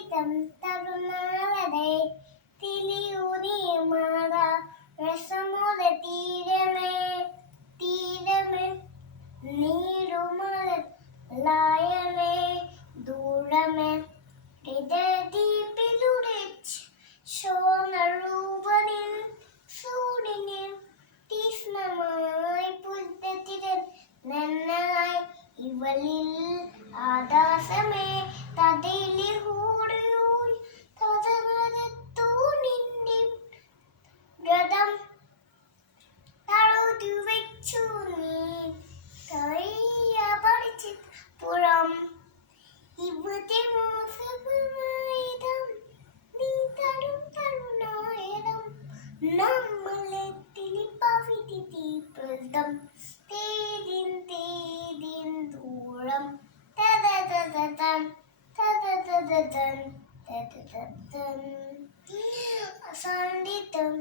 സംഗീതം തരുന്നാളെ തിലിയൂനി മാറ രസമുറ തീരമേ തീരമേ നീരുമല ലായമേ ദൂരമേ ഹൃദയദീപിലുരച്ച് ശോണരൂപനിൽ സൂര്യനിൽ തീക്ഷ്ണമായി പുൽത്തത്തിരൻ നന്നായി ഇവളിൽ ആദാസമേ തതിലി ഹൂടിയൂൽ തതനതത്തൂ നിന്റെ വ്രതം തഴുതി വെച്ചു നീ കയ്യ പഠിച്ചിത് പുറം ഇവിടെ മോസമായിടം നീ തരും തരുണായിരം നമ്മളെ തിളിപ്പവിധി തീപ്രദം തേടിൻ തേടിൻ ദൂരം തദതതതൻ തദതതതൻ തദതതൻ സംഗീതം